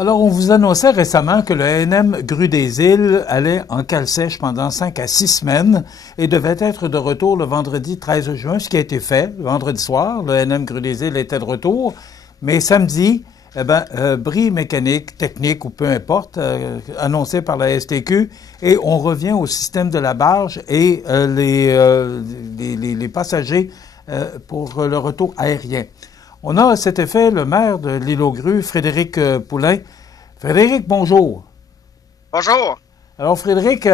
Alors, on vous annonçait récemment que le ANM Grue des Îles allait en cale sèche pendant 5 à 6 semaines et devait être de retour le vendredi 13 juin, ce qui a été fait. Le vendredi soir, le ANM Grue des Îles était de retour, mais samedi, bris mécanique, technique ou peu importe, annoncé par la STQ, et on revient au système de la barge et les passagers pour le retour aérien. On a à cet effet le maire de l'île aux Grues, Frédéric Poulain. Frédéric, bonjour. Bonjour. Alors, Frédéric,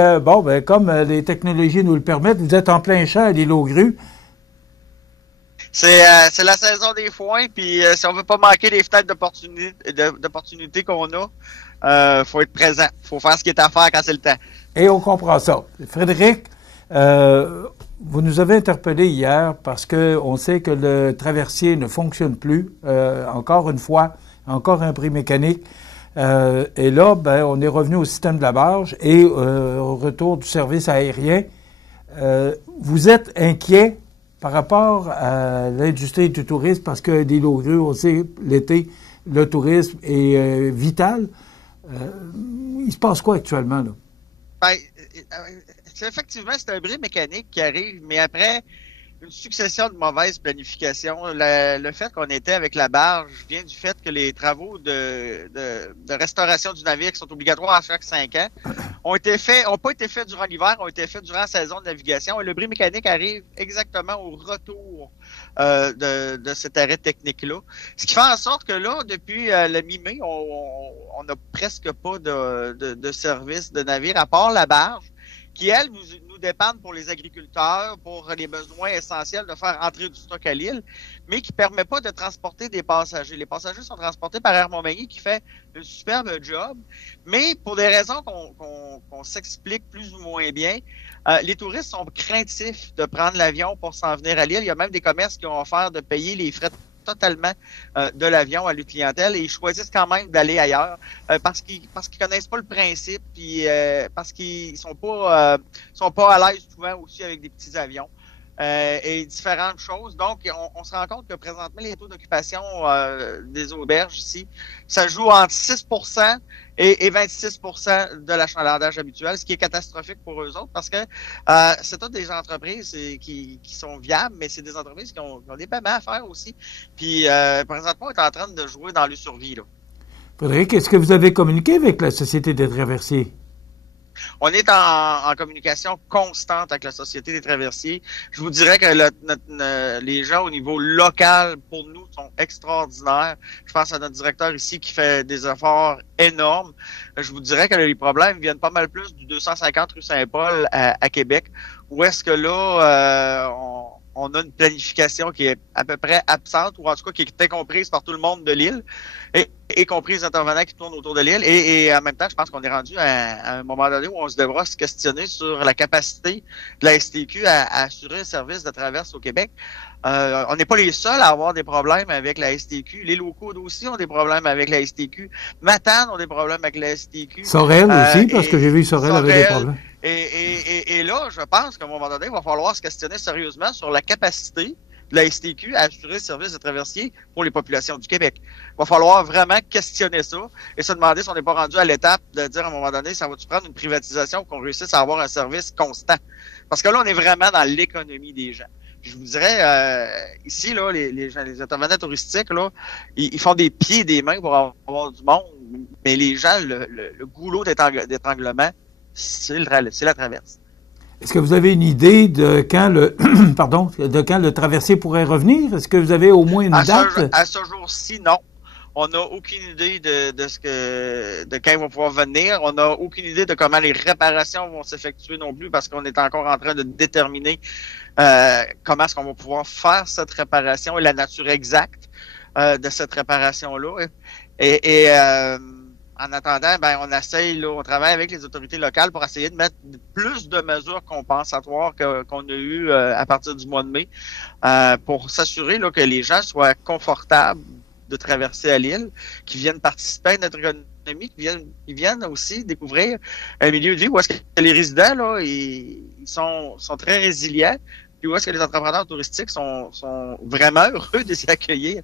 comme les technologies nous le permettent, vous êtes en plein champ à l'île aux Grues. C'est la saison des foins, puis si on veut pas manquer les fenêtres d'opportunité qu'on a, faut être présent. Faut faire ce qui est à faire quand c'est le temps. Et on comprend ça. Frédéric, vous nous avez interpellé hier parce que on sait que le traversier ne fonctionne plus. Encore une fois, encore un bris mécanique. Et là, on est revenu au système de la barge et au retour du service aérien. Vous êtes inquiet par rapport à l'industrie du tourisme parce que l'île aux Grues, on sait, l'été, le tourisme est vital. Il se passe quoi actuellement, là? Effectivement, c'est un bris mécanique qui arrive, mais après une succession de mauvaises planifications, le fait qu'on était avec la barge vient du fait que les travaux de restauration du navire qui sont obligatoires à chaque 5 ans ont pas été faits durant l'hiver, ont été faits durant la saison de navigation, et le bris mécanique arrive exactement au retour de cet arrêt technique-là. Ce qui fait en sorte que là, depuis le mi-mai, on n'a presque pas de service de navire à part la barge, qui, elle, nous dépendent pour les agriculteurs, pour les besoins essentiels de faire entrer du stock à l'île, mais qui ne permet pas de transporter des passagers. Les passagers sont transportés par Air Montmagny, qui fait un superbe job, mais pour des raisons qu'on s'explique plus ou moins bien, les touristes sont craintifs de prendre l'avion pour s'en venir à l'île. Il y a même des commerces qui ont offert de payer les frais totalement de l'avion à leur clientèle, et ils choisissent quand même d'aller ailleurs parce qu'ils connaissent pas le principe, puis parce qu'ils sont pas à l'aise souvent aussi avec des petits avions et différentes choses. Donc on se rend compte que présentement les taux d'occupation des auberges ici, ça joue entre 6% et 26% de l'achalandage habituel, ce qui est catastrophique pour eux autres parce que c'est toutes des entreprises qui sont viables, mais c'est des entreprises qui ont des paiements à faire aussi. Puis présentement, on est en train de jouer dans le survie, là. Frédéric, est-ce que vous avez communiqué avec la Société des traversiers? On est en communication constante avec la Société des traversiers. Je vous dirais que les gens au niveau local, pour nous, sont extraordinaires. Je pense à notre directeur ici qui fait des efforts énormes. Je vous dirais que les problèmes viennent pas mal plus du 250 rue Saint-Paul à Québec, où est-ce que là, on a une planification qui est à peu près absente, ou en tout cas qui est incomprise par tout le monde de l'île, y compris les intervenants qui tournent autour de l'île. Et en même temps, je pense qu'on est rendu à un moment donné où on se devra se questionner sur la capacité de la STQ à assurer un service de traverse au Québec. On n'est pas les seuls à avoir des problèmes avec la STQ. Les locaux aussi ont des problèmes avec la STQ. Matane ont des problèmes avec la STQ. Sorel aussi, parce que j'ai vu Sorel avait des problèmes. Et là, je pense qu'à un moment donné, il va falloir se questionner sérieusement sur la capacité de la STQ à assurer le service de traversier pour les populations du Québec. Il va falloir vraiment questionner ça et se demander si on n'est pas rendu à l'étape de dire à un moment donné, ça va-tu prendre une privatisation pour qu'on réussisse à avoir un service constant? Parce que là, on est vraiment dans l'économie des gens. Je vous dirais, ici, là, les intervenants touristiques, là, ils font des pieds et des mains pour avoir du monde, mais les gens, le goulot d'étranglement, c'est la traverse. Est-ce que vous avez une idée de quand le traversier pourrait revenir? Est-ce que vous avez au moins une date? À ce jour-ci, non. On n'a aucune idée de quand ils vont pouvoir venir. On n'a aucune idée de comment les réparations vont s'effectuer non plus, parce qu'on est encore en train de déterminer comment est-ce qu'on va pouvoir faire cette réparation et la nature exacte de cette réparation-là. Et en attendant, on travaille avec les autorités locales pour essayer de mettre plus de mesures compensatoires qu'on a eues à partir du mois de mai pour s'assurer là, que les gens soient confortables de traverser à l'île, qui viennent participer à notre économie, qui viennent aussi découvrir un milieu de vie où est-ce que les résidents là, ils sont très résilients, puis où est-ce que les entrepreneurs touristiques sont vraiment heureux de s'y accueillir.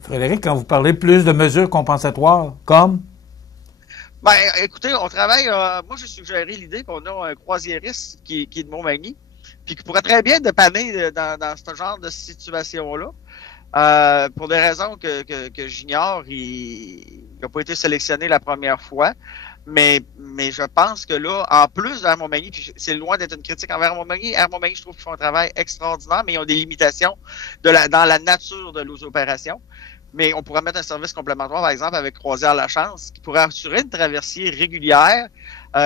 Frédéric, quand vous parlez plus de mesures compensatoires, comme? Ben, écoutez, on travaille, moi j'ai suggéré l'idée qu'on a un croisiériste qui est de Montmagny, puis qui pourrait très bien dépanner dans ce genre de situation-là. Pour des raisons que j'ignore, il n'a pas été sélectionné la première fois. Mais je pense que là, en plus d'Air Montmagny, puis c'est loin d'être une critique envers Air Montmagny, je trouve qu'ils font un travail extraordinaire, mais ils ont des limitations dans la nature de nos opérations. Mais on pourrait mettre un service complémentaire, par exemple, avec Croisière La Chance, qui pourrait assurer une traversée régulière,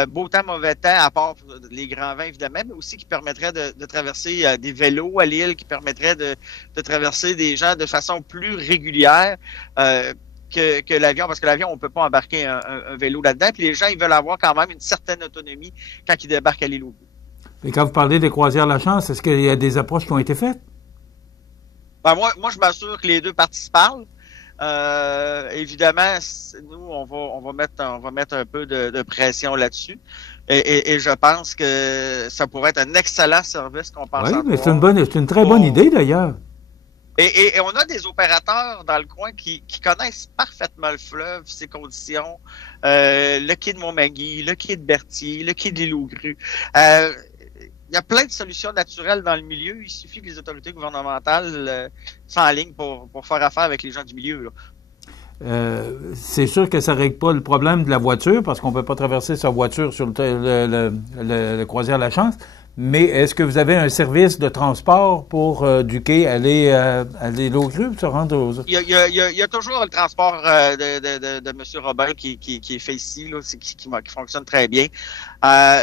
beau temps, mauvais temps, à part les grands vents, évidemment, mais aussi qui permettrait de traverser des vélos à l'île, qui permettrait de traverser des gens de façon plus régulière que l'avion, parce que l'avion, on peut pas embarquer un vélo là-dedans, puis les gens, ils veulent avoir quand même une certaine autonomie quand ils débarquent à l'île aux Boues. Et quand vous parlez des Croisières La Chance, est-ce qu'il y a des approches qui ont été faites? Ben moi, je m'assure que les deux parties se parlent. Évidemment, nous, on va mettre un peu de pression là-dessus. Et je pense que ça pourrait être un excellent service qu'on pense. Oui, mais c'est une très bonne idée d'ailleurs. Et on a des opérateurs dans le coin qui connaissent parfaitement le fleuve, ses conditions, le quai de Montmagny, le quai de Berthier, le quai de l'île aux Grues. Il y a plein de solutions naturelles dans le milieu. Il suffit que les autorités gouvernementales s'enlignent pour faire affaire avec les gens du milieu, là. C'est sûr que ça ne règle pas le problème de la voiture, parce qu'on ne peut pas traverser sa voiture sur le croisière La Chance. Mais est-ce que vous avez un service de transport pour du quai aller à l'île aux Grues, se rendre aux... Il y a toujours le transport de M. Robin qui est fait ici, là, qui fonctionne très bien.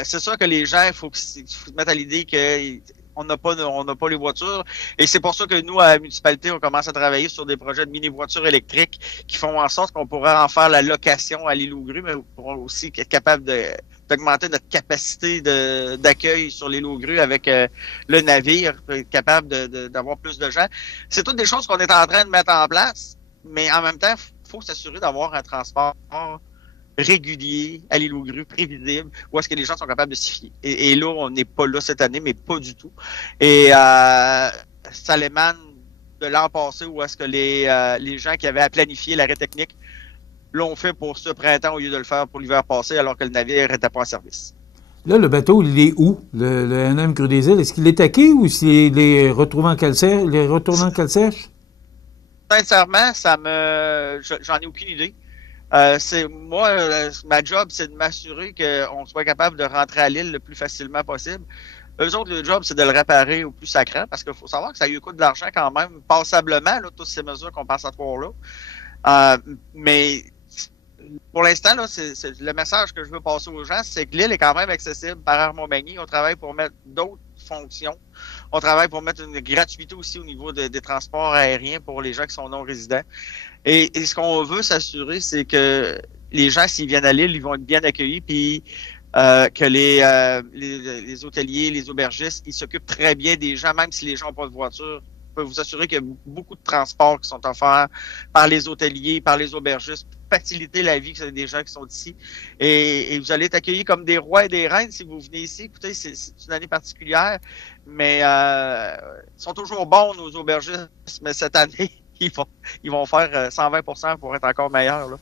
C'est sûr que les gens, il faut se mettre à l'idée que on n'a pas les voitures. Et c'est pour ça que nous, à la municipalité, on commence à travailler sur des projets de mini-voitures électriques qui font en sorte qu'on pourrait en faire la location à l'île aux Grues, mais on pourra aussi être capable d'augmenter notre capacité d'accueil sur l'île aux Grues avec le navire, capable d'avoir plus de gens. C'est toutes des choses qu'on est en train de mettre en place, mais en même temps, il faut s'assurer d'avoir un transport régulier à l'île aux Grues, prévisible, où est-ce que les gens sont capables de s'y fier. Et là, on n'est pas là cette année, mais pas du tout. Et ça l'émane de l'an passé, où est-ce que les gens qui avaient à planifier l'arrêt technique l'ont fait pour ce printemps au lieu de le faire pour l'hiver passé, alors que le navire n'était pas en service. Là, le bateau, il est où? Le NM Creux des Îles, est-ce qu'il est taqué ou s'il est retrouvé en cale sèche? Sincèrement, j'en ai aucune idée. Ma job, c'est de m'assurer qu'on soit capable de rentrer à l'île le plus facilement possible. Eux autres, le job, c'est de le réparer au plus sacrant, parce qu'il faut savoir que ça lui coûte de l'argent quand même, passablement, là, toutes ces mesures compensatoires-là. Mais pour l'instant, là, c'est le message que je veux passer aux gens, c'est que l'île est quand même accessible par Air Montmagny. On travaille pour mettre d'autres fonctions. On travaille pour mettre une gratuité aussi au niveau des transports aériens pour les gens qui sont non résidents. Et ce qu'on veut s'assurer, c'est que les gens, s'ils viennent à l'île, ils vont être bien accueillis, puis que les hôteliers, les aubergistes, ils s'occupent très bien des gens, même si les gens n'ont pas de voiture. Je peux vous assurer qu'il y a beaucoup de transports qui sont offerts par les hôteliers, par les aubergistes, pour faciliter la vie des gens qui sont ici. Et vous allez être accueillis comme des rois et des reines si vous venez ici. Écoutez, c'est une année particulière, mais ils sont toujours bons, nos aubergistes, mais cette année, ils vont faire 120% pour être encore meilleurs, là.